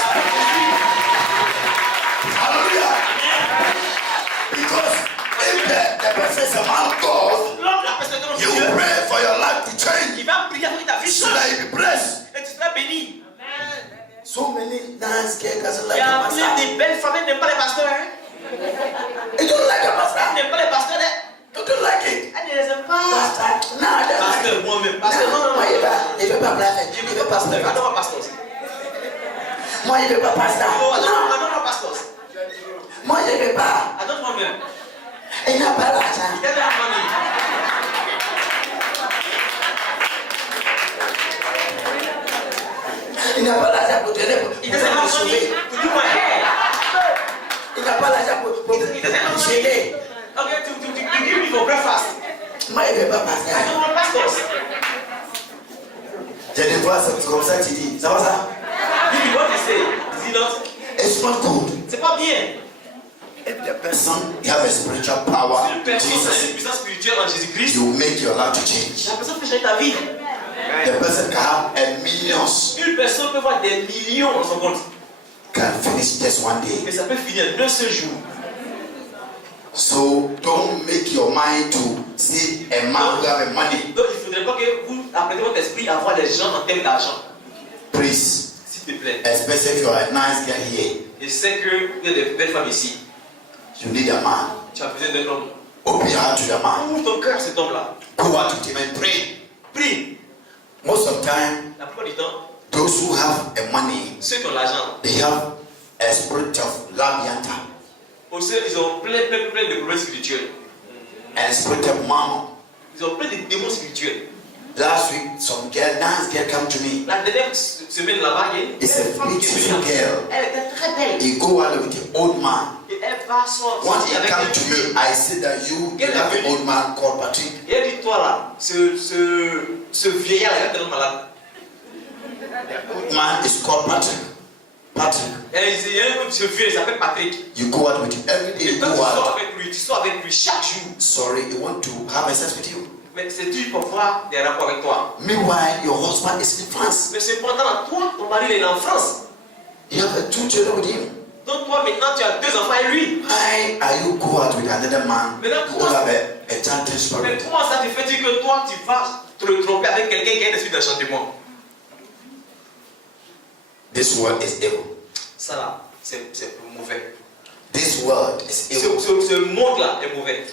Hallelujah. Because if the person is a man of God, L'homme, la personne he de will Dieu, pray for your life to change. il va prier girl doesn't Il like y a a pastor. plein de belles femmes qui n'aiment pas les pasteurs. Hein? You don't like a pastor? Elles n'aiment pas les pasteurs. Hein? You don't like it? Elles ne les aiment pas. Pastor? No, I don't like Pasteur, it. moi-même. Pasteur, non, non, Moi, non. il veut pas pasteur. Je ne veux pas pasteur. I don't want pastors. Moi, il veut pas pasteur. No, I Non. don't want pastors. Moi, je veux pas. I don't want them. Il n'a pas l'argent. He doesn't have money. Il n'a pas l'argent pour te He doesn't have money to do my hair. Il n'a pas l'argent pour He doesn't have money. gêner. Okay, to give me for breakfast. Moi, il veut pas I pasteur. don't want pastors. J'ai des fois, c'est comme ça, tu dis. Ça va ça? This is what they say. Is it not? It's not good. C'est pas bien. If the person have a spiritual power, Si une personne a une Jesus, puissance spirituelle en Jésus-Christ, you make your life to change. la personne peut changer ta vie. The person can have a millions, Une personne peut avoir des millions dans son compte. can finish just one day. Mais ça peut finir d'un seul jour. So don't make your mind to see a man who have a money. Donc il ne faudrait pas que vous appreniez votre esprit à voir les gens en termes d'argent. Please, S'il te plaît. especially if you are a nice guy here, Je sais que il y a des belles femmes ici. you need a man. Tu as besoin d'un homme. Open your heart to the man. Ouvre ton cœur à cet homme-là. Go out with him and pray. Prie. Most of the time, La plupart du temps, those who have a money, ceux qui ont l'argent, they have a spirit of labianta aussi, ils ont plein de problèmes spirituels. and a spirit of mammon. Ils ont plein de démons spirituels. Last week, some girl, nice girl, come to me. La dernière semaine là-bas, il y a une It's a femme qui est beautiful venue. girl. Elle était très belle. He go out with the old man. Et elle va sortir Once he avec come un to vieux. me, I said that you have an old man called Patrick. Et elle dit, toi là, ce vieillard là, il est tellement malade. Old man is called Patrick. Patrick. Et il y a un ce vieux, il s'appelle Patrick. You go out with him every day. Et You quand go tu sors out. avec lui, tu sors avec lui chaque jour. Sorry, he want to have a sex with you. Mais c'est tu pour voir des rapports avec toi. Meanwhile, your husband is in France. Mais cependant, toi, ton mari il est en France. You have 2 children with him. Donc toi maintenant, tu as 2 enfants et lui. Why are you go out with another man who have a chanting Mais spirit? comment ça te fait que toi, tu vas te tromper avec quelqu'un qui a un esprit d'enchantement? This world is evil. Ça là, c'est mauvais. This world is evil. Ce monde-là est mauvais.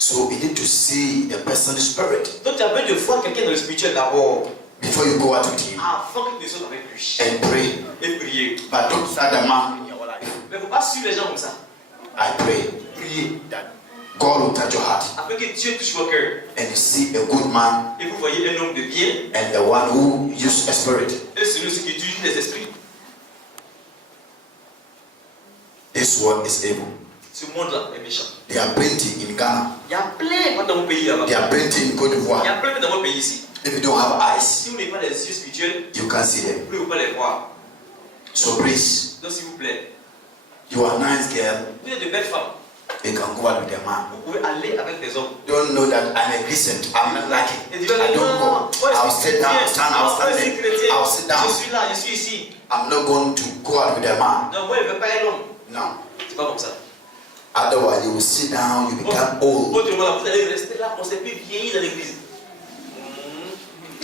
So you need to see the person's spirit Donc tu as besoin de voir quelqu'un dans le spirituel d'abord. before you go out with him Avant que tu sois avec lui. and pray. Et prier. But don't start the man. Mais il ne faut pas suivre les gens comme ça. I pray Priez. that God will touch your heart Afin que Dieu touche vos cœurs. and you see a good man Et vous voyez un homme de bien. and the one who uses a spirit. Et celui aussi qui utilise les esprits. This world is evil. Ce monde-là est méchant. They are plenty in Ghana. Il y a plein dans mon pays là-bas. They are plenty in Côte Il y d'Ivoire. a plein dans mon pays ici. If you don't have eyes, Si vous n'avez pas les yeux spirituels, you can't see them. vous ne pouvez pas les voir. So please, Donc s'il vous plaît, you are a nice girl. vous êtes de belles femmes. You can go out with a man. Vous pouvez aller avec des hommes. Don't know that I'm a Christian. I'm not like Et it. tu vas I dire, don't non, go. I'll sit down, stand, I'll stand je suis there. chrétien. I'll sit down. Je suis là, je suis ici. I'm not going to go out with a man. Non, moi je ne veux pas être l'homme. No. C'est pas comme ça. Otherwise, you will sit down, you become old. Autrement, vous allez rester là, on s'est plus vieilli dans l'église.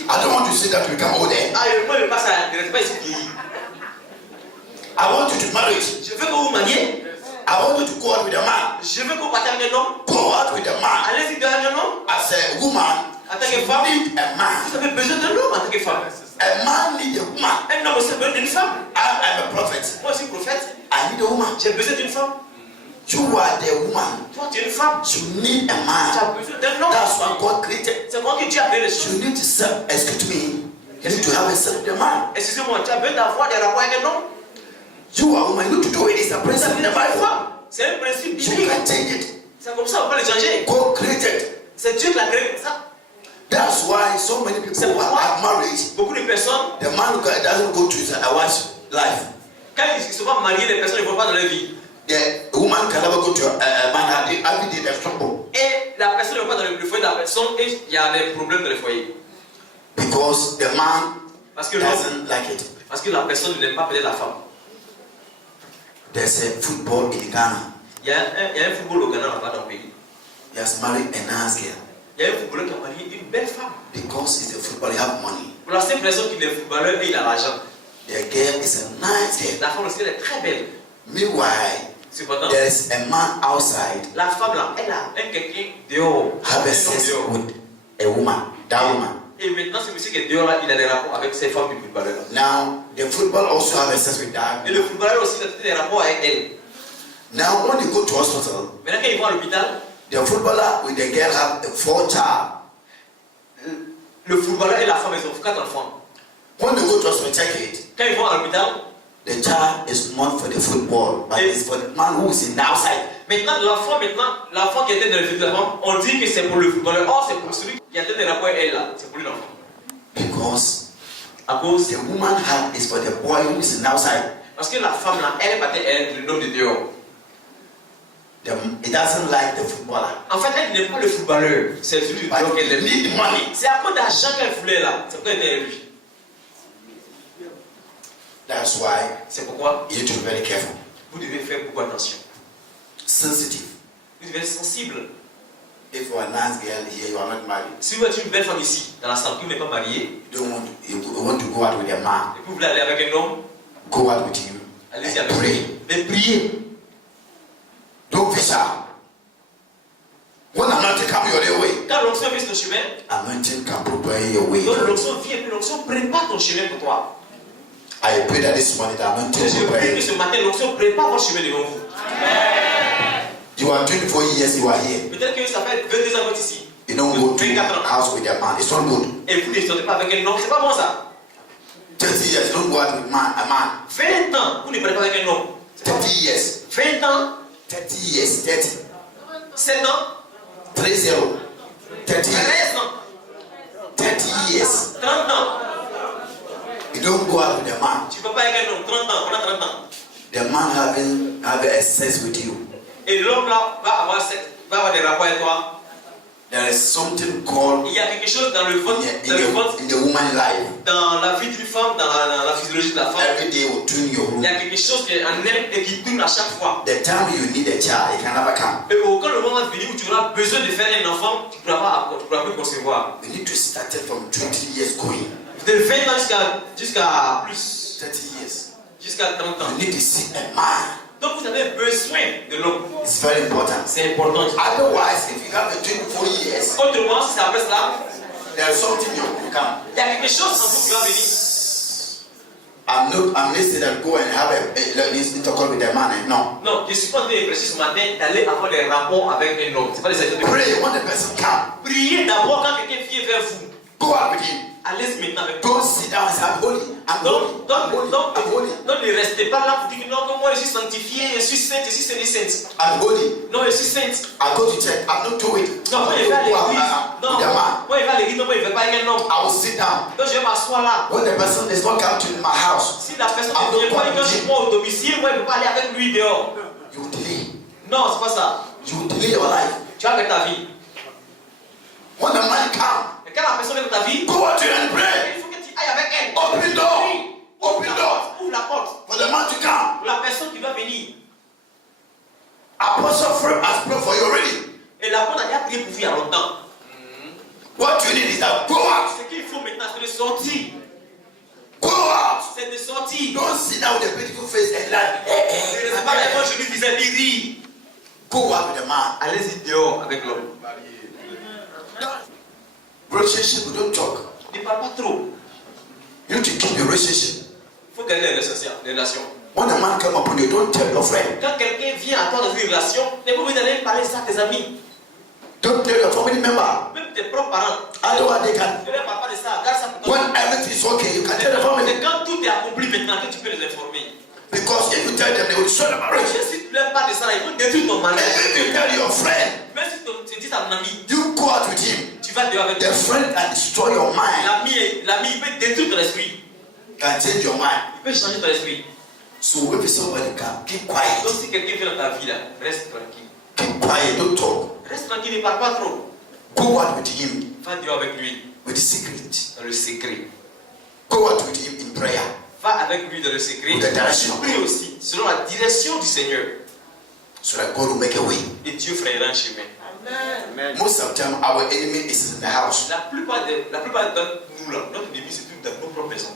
I don't want to sit down to become old. Eh? Ah, moi je ne veux pas ça, je ne reste pas ici vieilli. I want you to marry. Je veux que vous maniez. I want you to go out with a man. Je veux que vous partiez avec un homme. Go out with a man. Allez-y avec un homme. As a woman, En tant que you femme, need a man. vous avez besoin d'un homme en tant que femme. A man needs a woman. Un homme aussi a besoin d'une femme. I'm a prophet. Moi je suis prophète. I need a woman. J'ai besoin d'une femme. You are the woman. Toi tu es une femme. You need a Tu man. as besoin d'un homme. That's what God created. C'est moi que Dieu a créé les choses. You need to serve. Excuse me. You need to have a serve the man. Excusez-moi, tu as besoin d'avoir des rapports avec un homme. You are a woman. You need to do it. It's a principle in the Bible. C'est un principe You biblique. can change it. C'est comme ça, on peut le changer. God created. C'est Dieu qui l'a créé comme ça. That's why so many people C'est who pourquoi have married, beaucoup de personnes, the man doesn't go to his wife's life. quand ils ne sont pas mariés, les personnes ne vont pas dans leur vie. The woman can never go to a man every day. There's trouble Et la personne ne va pas dans le foyer de la personne et il y a des problèmes dans le foyer. because the man Parce que, doesn't like it. parce que la personne n'aime pas peut-être la femme. There's a football in Ghana. Il y a un football au Ghana là-bas dans le pays. He has married a nice girl Il y a un footballeur qui a marié une belle femme. because he's a footballer. He have money. Pour la simple raison qu'il est footballeur et il a l'argent. The girl is a nice girl. La femme aussi, elle est très belle. Meanwhile, Cependant, there is a man outside la femme là, elle a un quelqu'un dehors. have a sex with a woman, that woman. Et maintenant, ce monsieur qui est dehors là, il a des rapports avec ses femmes du footballeur. Now, the football also have a sex with that. Et le footballeur aussi a des rapports avec elle. Now, when you go to hospital, Maintenant, quand ils vont à l'hôpital, the footballer with the girl have 4 child. le footballeur et la femme, ils ont 4 enfants. When you go to hospital, check it. Quand ils vont à l'hôpital, The child is not for the football, but it's for the man who is in the outside. maintenant, l'enfant qui était dans le football, on dit que c'est pour le footballeur. Or, c'est pour celui qui a des rapports avec elle là. C'est pour lui l'enfant. Because À cause, the woman heart is for the boy who is in the outside. parce que la femme là, elle est partie, elle est le nom de dehors. It doesn't like the footballer. En fait, elle n'est pas le footballeur. C'est celui de But dehors qu'elle they aime. need money. C'est à cause d'argent qu'elle voulait là. C'est pourquoi elle était lui. That's why C'est pourquoi you need to be very careful. vous devez faire beaucoup attention. Sensitive. Vous devez être sensible. If you are a nice girl here, you are not married. Si vous êtes une belle femme ici, dans la salle, qui n'est pas mariée, You want to go out with a man. et que vous voulez aller avec un homme, Go out with him allez-y and avec pray. lui. Mais priez. Don't fish out. When anointing come your way, Quand l'onction vient sur ton chemin, anointing can prepare your way. donc l'onction vient, puis l'onction prépare ton chemin pour toi. I pray that this morning the anointing Je will prie prepare que you. ce matin, l'onction prépare votre chemin devant vous. You are 24 years, you are here. Peut-être que ça fait 22 ans que vous êtes ici. You don't go to 24 ans. house with a man. It's not good. Et vous ne sortez pas avec un homme, c'est pas bon ça. 30 years, you don't go out with a man. 20 ans, vous ne prenez pas avec un homme. 30 years. 20 ans, 30 years. 30. 7 ans, 30. 30 years. 13 ans, 30 years. 30 ans. You don't go out with a man. Tu ne peux pas avec un homme, 30 ans, on a 30 ans. The man having a sex with you. Et l'homme là va avoir des rapports avec toi. There is something called Il y a quelque chose dans le ventre, in the woman's life. dans la vie d'une femme, dans la physiologie de la femme. Every day will tune your Il room. y a quelque chose qui est en elle et qui tourne à chaque fois. The time you need a child, it can never come. Et quand le moment va venir où tu auras besoin de faire un enfant, tu ne pourras plus concevoir. You need to start it from 20 years going. De 20 ans jusqu'à plus, 30 years. jusqu'à 30 ans. You need to see a man. Donc vous avez besoin de l'homme. It's very important. C'est important. Otherwise, if you have a 24 years, Autrement, si c'est après cela, there's something you will come. il y a quelque chose en vous qui va venir. I'm not saying that go and have a intercourse with a man. No. Non, je suis pas en train de prêcher ce matin d'aller avoir des rapports avec un homme. C'est pas des actes de Pray when the person come. priez d'abord quand quelqu'un vient vers vous. Go out with him. Allez-y maintenant avec lui. Don't sit down and say, I'm holy. I'm holy. I'm holy. I'm holy. Donc ne restez pas là pour dire que non, que moi je suis sanctifié, je suis sainte, je suis sainte. I'm holy. Non, je suis sainte. I go to church. I'm not doing it. Non, moi je vais à l'église. Non, with a man. moi je vais à l'église, non, moi je vais pas avec un homme. I will sit down. Donc je vais m'asseoir là. When the person does not come to my house, Si la personne ne vient pas chez moi au domicile, moi je ne peux pas aller avec lui dehors. you delay. Non, c'est pas ça. You delay your life. Tu as avec ta vie. When the man come, Et quand la personne est dans ta vie, go out and pray. il faut que tu ailles avec elle. Open door. Open Ouvre door ouvre la porte for the man to come. pour la personne qui va venir. Apostle Fred has prayed for you already. Et la porte a déjà prié pour vous il y a longtemps. What you need is that go out. Ce qu'il faut maintenant, c'est de sortir. Go out. C'est de sortir. Don't sit down with a beautiful face and laugh. Ne restez pas devant je lui disais, il rit. Go out with the man. Allez-y dehors avec l'homme. Relationship, we don't talk. Ne parle pas trop. You need to keep your relationship. Il faut garder les relations. When a man come upon you, don't tell your friend. Quand quelqu'un vient à toi dans une relation, n'est pas obligé d'aller parler ça à tes amis. Don't tell your family member. Même tes propres parents. Otherwise, they can. Ne leur parle pas de ça. Garde ça pour toi. When everything is okay, you can tell the family. C'est quand tout est accompli maintenant que tu peux les informer. Because if you tell them, they will destroy the marriage. Si tu leur parles de ça, ils vont détruire ton mariage. And if you tell your friend, Même si tu dis à ton ami, you go out with him. tu vas dehors avec The lui. friend can destroy your mind. L'ami, il peut détruire ton esprit. Can change your mind. Il peut changer ton esprit. So if somebody come, keep quiet. Donc si quelqu'un vient dans ta vie là, reste tranquille. Keep quiet. Don't talk. Reste tranquille, ne parle pas trop. Go out with him Va dehors avec lui, with secret. dans le secret. Go out with him in prayer. Va avec lui dans le secret. With the direction. Prie aussi, selon la direction du Seigneur. So that God will make a way. Et Dieu fera un chemin. Most of the time, our enemy is in the house. La plupart d'entre nous là, notre ennemi c'est tout dans nos propres maisons.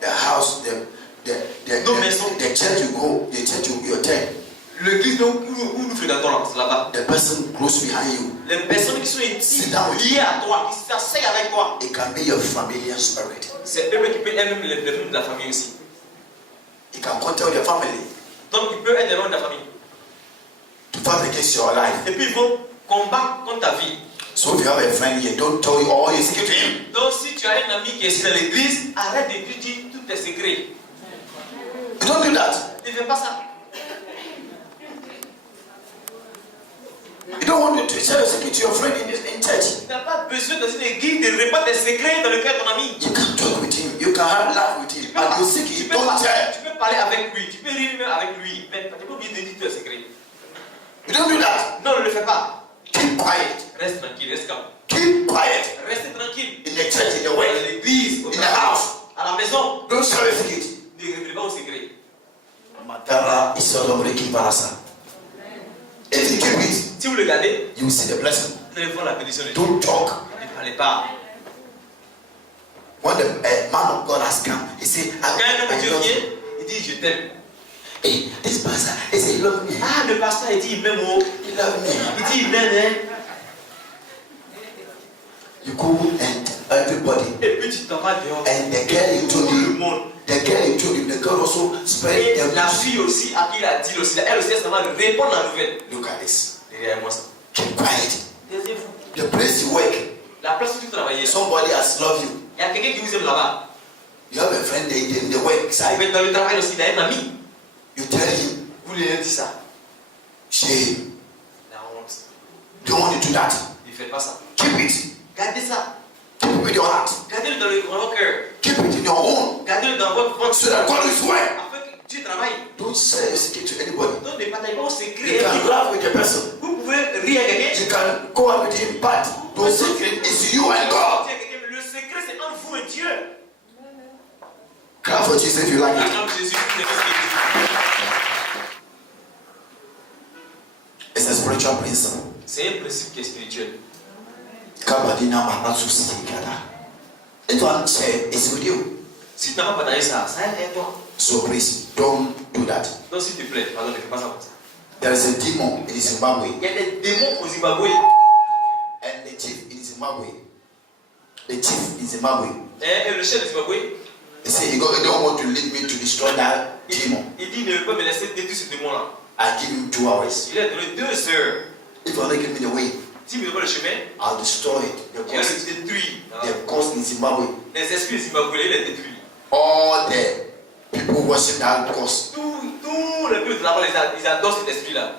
the house, the church you go, the church you attend. L'église où nous fréquentons, c'est là-bas. The person close behind you. Les personnes qui sont liées à toi, qui s'asseyent avec toi. It can be your familiar spirit. C'est eux qui peuvent être même les membres de la famille aussi. It can control your family. Donc ils peuvent être des membres de la famille. To fight against your life. Et puis ils vont combattre contre ta vie. So if you have a friend here, don't tell you all your secrets to him. Donc si tu as un ami qui est ici dans l'église, arrête de lui dire tous tes secrets. You don't do that. Ne fais pas ça. You don't want to tell your secret to your friend in church. Tu n'as pas besoin dans une église de répandre des secrets dans le cœur de ton ami. You can talk with him. You can have laugh with him. And you seek Tu it. peux Don't tell. parler avec lui, tu peux rire même avec lui, mais tu n'as pas oublié de dire tous tes secrets. You don't do that. Non, ne le fais pas. Keep quiet. Reste tranquille, reste calme. Keep quiet. Reste tranquille. In the church, in the Dans way, l'église, au in the travail, house. à la maison, Don't share your secret. ne révèle pas aux secrets. Matara Isolomreki Barasa. If you keep it, Si vous le gardez, you will see the blessing. vous allez voir la bénédiction de Dieu. Don't talk. Ne parlez pas. When the man of God has come, he said, Quand un homme de I Dieu love vient, you. il dit je t'aime. Hey, this pastor, he said, he love me. Ah, le pasteur, il dit il m'aime. Oh. He love me. Il dit il m'aime. Hein. You go and everybody. Et puis tu t'en vas dehors. And the girl he told Tout le you, monde. the girl he told you, the girl also spread Et the la news. fille aussi, à qui il a dit aussi, elle aussi, elle s'en va répondre à la nouvelle. Look at this. Derrière moi ça. Keep quiet. Taisez-vous. The place you work, La place où tu travailles, somebody has loved you. il y a quelqu'un qui vous aime là-bas. You have a friend in the work side. Mais dans le travail aussi, il y a un ami. You tell him, Vous lui avez dit ça. shame. La honte. Don't want to do that. Ne faites pas ça. Keep it. Gardez ça. Keep it with your heart. Gardez-le dans votre cœur. Keep it in your home. Gardez-le dans votre ventre. So that God is well. Afin que Dieu travaille. Don't say a secret to anybody. Donc ne partagez pas vos You secrets. can laugh with a person. Vous pouvez rire avec quelqu'un. You can go out with him, but the secret is you and God. Le secret c'est entre vous et Dieu. Clap for Jesus if you like it. Acclame Jésus. It's a spiritual principle. C'est un principe qui est spirituel. Kabadina Manatsu Sikada. It one say it's with you. Si tu n'as pas partagé ça, ça est toi. So please don't do that. Donc s'il te plaît, pardon, ne fais pas ça comme ça. There is a demon in Zimbabwe Il y a des démons au Zimbabwe. and the chief in Zimbabwe. The chief in Zimbabwe. Et le chef de Zimbabwe, He said he don't want to lead me to destroy that demon. il dit ne veut pas me laisser détruire ce démon-là. I give him 2 hours. Il a donné 2 heures. If you don't give me the way, Si vous ne pas le chemin, I'll destroy it. il va le détruire. The cause in Zimbabwe. Les esprits zimbabwéens, il les détruit. All the people worship that cause. Tous les peuples là-bas, ils adorent cet esprit-là.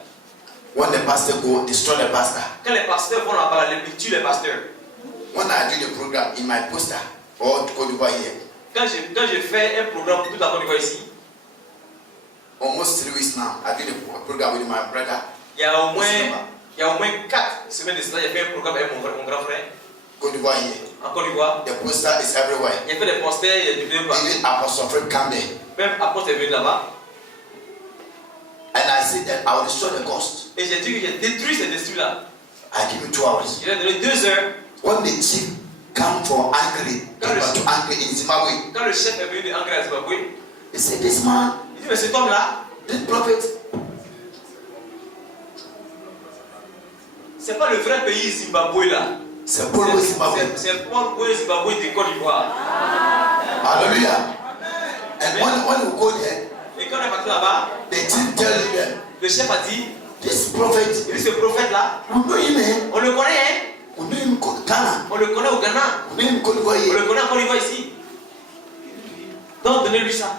When the pastor go, destroy the pastor. Quand les pasteurs vont là-bas, ils tuent les pasteurs. When I do the program in my poster or Côte d'Ivoire here, Quand je fais un programme pour toute la Côte d'Ivoire ici, almost 3 weeks now, I do the program with my brother. il y a au moins 4 semaines de cela, j'ai fait un programme avec mon grand frère Côte d'Ivoire here. en Côte d'Ivoire. The poster is everywhere. Il a fait des posters, il y a du vidéo partout. Even Apostle Fred come there. Même Apôtre est venu là-bas. And I said that I will destroy the cost. Et j'ai dit que j'ai détruit cet esprit-là. I give him 2 hours. Il a donné 2 heures. When the chief come from Angry, come back to Angry in Zimbabwe, Quand le chef est venu de Ankara à Zimbabwe, he said, this man, il dit mais cet homme-là, this prophet, c'est pas le vrai pays Zimbabwe là. c'est Paul Zimbabwe. C'est pas le Zimbabwe de Côte d'Ivoire. Hallelujah. And when we go there, Et quand on est parti là-bas, the chief tell them, le chef a dit, this prophet, il dit ce prophète-là, we know him, eh? on le connaît, hein? We know him in Ghana. On le connaît au Ghana. We know him in Côte d'Ivoire On here. le connaît en Côte d'Ivoire ici. Donc donnez-lui ça.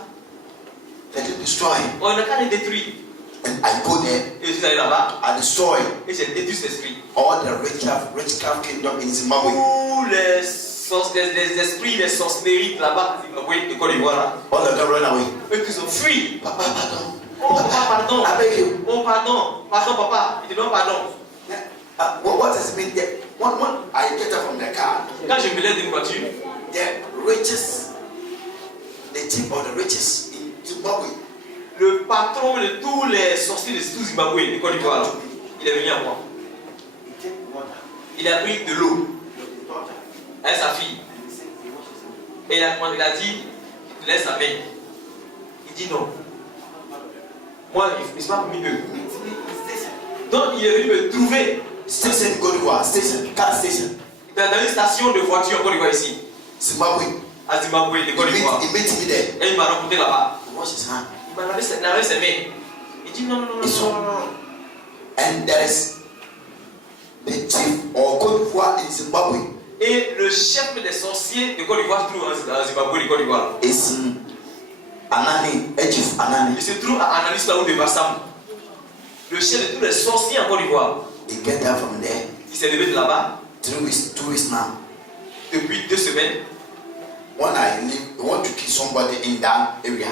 Let him destroy him. On n'a qu'à le détruire. And I go there, Et je suis allé là-bas I destroy et j'ai détruit cet esprit. all the witchcraft kingdom in Zimbabwe. Tous les esprits, les sorcelleries là-bas, Zimbabwe, de Côte d'Ivoire là. All of them run away. Eux tous ont fui. Papa, pardon. Oh papa, pardon. I beg you. Oh pardon. Pardon papa. Il dit non pardon. What does it mean there? When I get up from the car, Quand je me lève d'une voiture, the riches, the chief of the riches in Zimbabwe, le patron de tous les sorciers de tout Zimbabwe, de Côte d'Ivoire, là, il est venu à moi. Il a pris de l'eau avec sa fille. Et il a dit, il laisse sa main. Il dit non. Moi, il ne s'est pas permis de. Donc, il est venu me trouver. Station Côte d'Ivoire, station, car station. Dans une station de voiture en Côte d'Ivoire ici. Zimbabwe. À Zimbabwe, de Côte d'Ivoire. He met me there. Et il m'a rencontré là-bas. He washed his hand. Il m'a lavé ses mains. Il dit non, non, non, non, non, non. And there is the chief of Côte d'Ivoire in Zimbabwe. Et le chef des sorciers de Côte d'Ivoire se trouve à Zimbabwe, de Côte d'Ivoire. Is Anani, Chief Anani. Il se trouve à Ananis là où de Bassam. Le chef de tous les sorciers en Côte d'Ivoire. He get down from there. Il s'est levé de là-bas. 2 weeks now. Depuis 2 semaines. When I want to kill somebody in that area.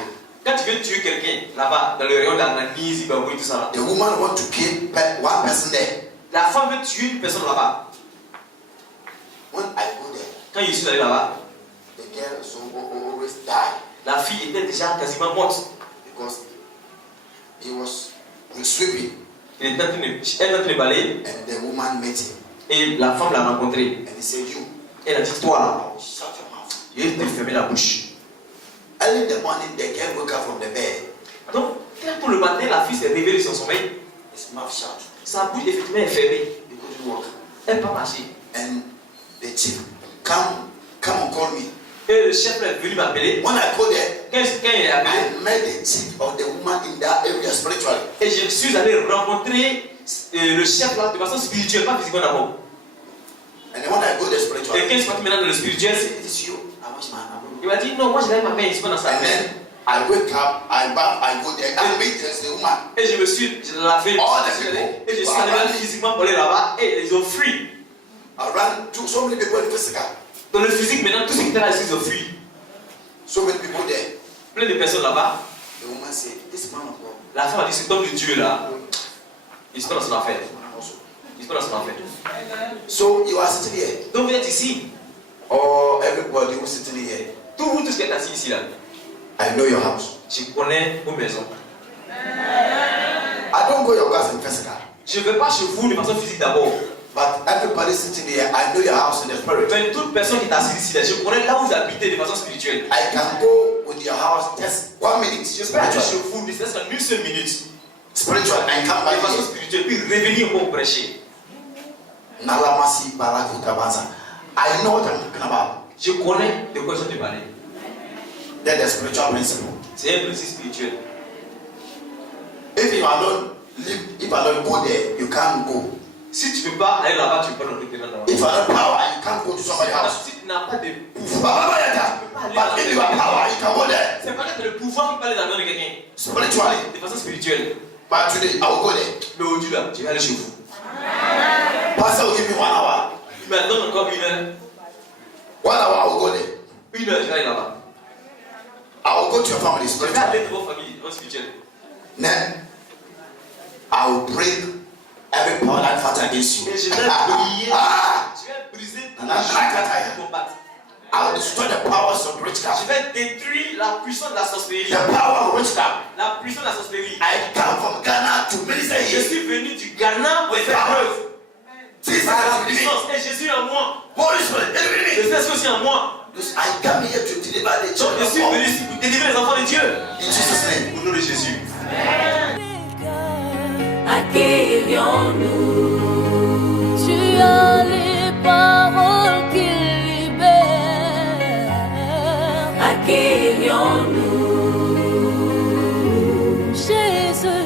Quand tu veux tuer quelqu'un là-bas, dans le rayon d'Ananis, Zimbabwe, tout ça là. The woman want to kill one person there. La femme veut tuer une personne là-bas. When I go there, Quand je suis allé là-bas, the girl so always die la fille était déjà quasiment morte. because he was sweeping Elle était en train de balayer and the woman met him et la femme l'a rencontré. and he said, "You, Elle a dit toi là, shut your mouth." il t'a fermé la bouche. Early in the morning, the girl woke up from the bed. Donc, très tôt le matin, la fille s'est réveillée de son sommeil. His mouth shut. Sa bouche effectivement est fermée. He couldn't walk. Elle ne peut pas marcher. And the chief, come and call me. Et le chef est venu m'appeler. When I go there, Quand il est appelé, I met the chief of the woman in that area spiritually. et je suis allé rencontrer le chef là de façon spirituelle, pas physiquement d'abord. And then when I go there Et spiritually, quand je suis parti maintenant dans le spirituel, it is you. I wash my hand. il m'a dit non, moi je lève ma main, il se met dans sa And main. then I wake up, I bath, I go there, I meet the woman. Et je lavé. All the people. Et je suis allé physiquement pour aller là-bas et ils ont fui. I ran to so many people in the physical. Dans le physique, maintenant, tous ceux qui étaient là, ils ont fui. So many people there. Plein de personnes là-bas. The woman said, "This man of God." La femme a dit cet homme de Dieu là, il se passe dans son affaire. Il se passe dans son affaire. So you are sitting here, Donc vous êtes ici. or everybody who's sitting here. Tous vous, tous qui êtes assis ici là, I know your house. je connais vos maisons. I don't go your house in physical, Je ne vais pas chez vous de façon physique d'abord. but everybody sitting here, I know your house in the spirit. Mais toute personne qui est assise ici là, je connais là où vous habitez de façon spirituelle. I can go with your house just 1 minute. Je peux aller chez Spiritual, vous, ne serait-ce qu'en une seule minute, spiritual, and come de back façon here. spirituelle, puis revenir pour prêcher. Nalamasi Baraku Tabanza. I know what I'm talking about. Je connais de quoi je te parle. That's the spiritual principle. C'est un principe spirituel. If you alone live, if you alone go there, you can't go. Si tu ne peux pas aller là-bas, tu ne peux pas le retirer là-bas. If you are not power, you can't go to somebody's house. Si tu n'as pas de Baba Yata. But if you are power, you can go there. c'est pas le pouvoir qui parle dans la main de quelqu'un. Spiritually. De façon spirituelle. But today, I will go there. Mais aujourd'hui là, je vais aller chez vous. Pastor will give me 1 hour. Il me donne encore 1 heure. 1 hour, I will go there. 1 heure, je vais aller là-bas. I will go to your family Je vais spiritually. aller de vos familles, en spirituel. Then, I will break every power that fights against you. Et je vais briller. Je vais briser tout le qui combat. I will destroy the powers of Je witchcraft. vais détruire la puissance de la sorcellerie. The power of witchcraft. La puissance de la sorcellerie. I come from Ghana to minister Je here. suis venu du Ghana pour faire preuve. Jesus Par la is with me. puissance. Et Jésus est en moi. Holy Spirit, is with Le me. Saint-Esprit aussi en moi. I come here to deliver the Donc children je of suis God. venu ici pour délivrer les enfants de Dieu. In Jesus' name. Au nom de Jésus. À qui irions-nous? Tu as les paroles qui libèrent. À qui irions-nous? Jésus,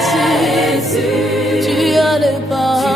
Jésus, tu as les paroles.